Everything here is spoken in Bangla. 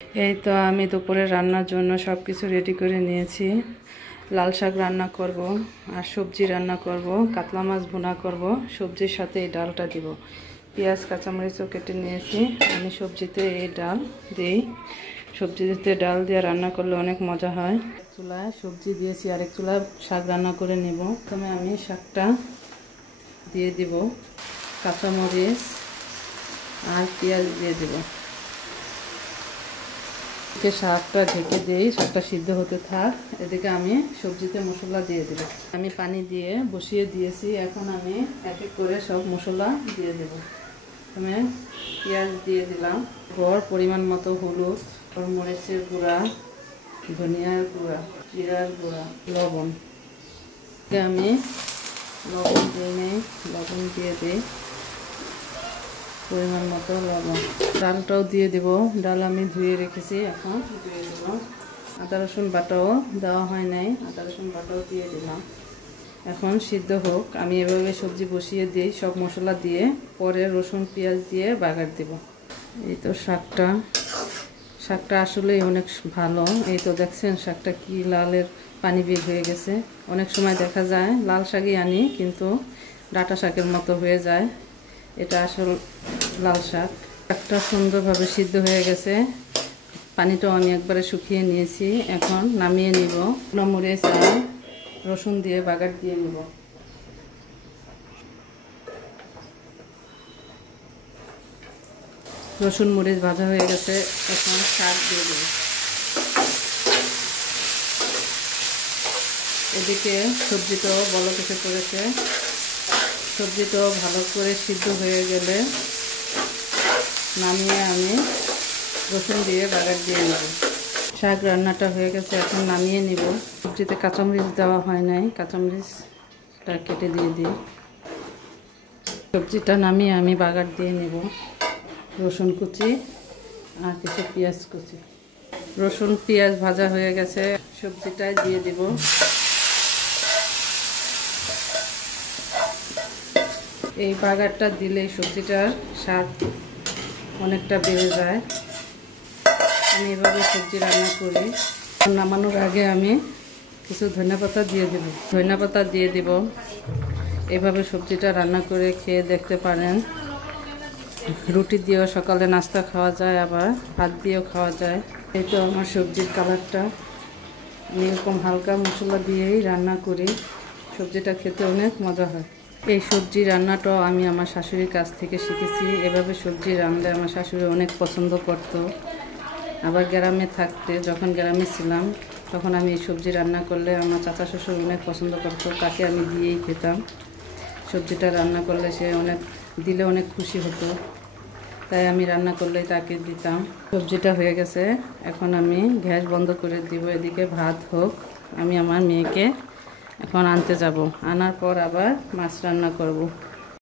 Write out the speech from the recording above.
এই তো আমি দুপুরে রান্নার জন্য সব কিছু রেডি করে নিয়েছি। লাল শাক রান্না করব আর সবজি রান্না করব, কাতলা মাছ ভুনা করব, সবজির সাথে এই ডালটা দিব। পেঁয়াজ কাঁচামরিচও কেটে নিয়েছি। আমি সবজিতে এই ডাল দিই। সবজিতে ডাল দিয়ে রান্না করলে অনেক মজা হয়। চুলায় সবজি দিয়েছি, আরেক চুলায় শাক রান্না করে নেব। প্রথমে আমি শাকটা দিয়ে দিব, কাঁচামরিচ আর পেঁয়াজ দিয়ে দেব। শাকটা ঢেকে দিই, শাকটা সিদ্ধ হতে থাক। এদিকে আমি সবজিতে মশলা দিয়ে দেব। আমি পানি দিয়ে বসিয়ে দিয়েছি। এখন আমি এক এক করে সব মশলা দিয়ে দেব। প্রথমে পেঁয়াজ দিয়ে দিলাম, পরিমাণ মতো হলুদ, মরিচের গুঁড়া, ধনিয়ার গুঁড়া, জিরার গুঁড়া, লবণ। আমি লবণ দিয়ে নিই, লবণ দিয়ে দিই, পরিমাণ মতো লবণ। ডালটাও দিয়ে দেব। ডাল আমি ধুয়ে রেখেছি, এখন দিয়ে দেব। আদা রসুন বাটাও দেওয়া হয় নাই, আদা রসুন বাটাও দিয়ে দিলাম। এখন সিদ্ধ হোক। আমি এভাবে সবজি বসিয়ে দিই, সব মশলা দিয়ে, পরে রসুন পেঁয়াজ দিয়ে বাগার দেব। এই তো শাকটা আসলেই অনেক ভালো। এই তো দেখছেন শাকটা কি লালের পানি বের হয়ে গেছে। অনেক সময় দেখা যায় লাল শাকই আনি, কিন্তু ডাঁটা শাকের মতো হয়ে যায়। এটা আসল লাল শাক। শাকটা সুন্দরভাবে সিদ্ধ হয়ে গেছে। পানিটাও আমি একবারে শুকিয়ে নিয়েছি। এখন নামিয়ে নিব। মরিচ আর রসুন দিয়ে বাগার দিয়ে নিব। রসুন মরিচ ভাজা হয়ে গেছে, এখন শাক দিয়ে দেব। এদিকে সবজিটাও বলক এসে পড়েছে। সবজিটাও ভালো করে সিদ্ধ হয়ে গেলে নামিয়ে আমি রসুন দিয়ে বাগার দিয়ে নেব। শাক রান্নাটা হয়ে গেছে, এখন নামিয়ে নিব। সবজিতে কাঁচামরিচ দেওয়া হয় নাই, কাঁচামরিচটা কেটে দিয়ে দিই। সবজিটা নামিয়ে আমি বাগার দিয়ে নেব। রসুন কুচি আর কিছু পেঁয়াজ কুচি। রসুন পেঁয়াজ ভাজা হয়ে গেছে, সবজিটাই দিয়ে দিব। এই বাগারটা দিলে সবজিটার স্বাদ অনেকটা বেড়ে যায়। আমি এভাবে সবজি রান্না করি। নামানোর আগে আমি কিছু ধনেপাতা দিয়ে দেব। ধনেপাতা দিয়ে দিব। এভাবে সবজিটা রান্না করে খেয়ে দেখতে পারেন। রুটি দিয়েও সকালে নাস্তা খাওয়া যায়, আবার ভাত দিয়েও খাওয়া যায়। এই তো আমার সবজির কালারটা। আমি এরকম হালকা মশলা দিয়েই রান্না করি। সবজিটা খেতে অনেক মজা হয়। এই সবজি রান্নাটাও আমি আমার শাশুড়ির কাছ থেকে শিখেছি। এভাবে সবজি রান্নাটা আমার শাশুড়ি অনেক পছন্দ করত। আবার গ্রামে থাকতে, যখন গ্রামে ছিলাম, তখন আমি এই সবজি রান্না করলে আমার চাচা শ্বশুর অনেক পছন্দ করত। তাকে আমি দিয়েই খেতাম। সবজিটা রান্না করলে সে দিলে অনেক খুশি হতো, তাই আমি রান্না করলেই তাকে দিতাম। সবজিটা হয়ে গেছে, এখন আমি গ্যাস বন্ধ করে দিব। এদিকে ভাত হোক। আমি আমার মেয়েকে এখন আনতে যাব। আনার পর আবার মাছ রান্না করব।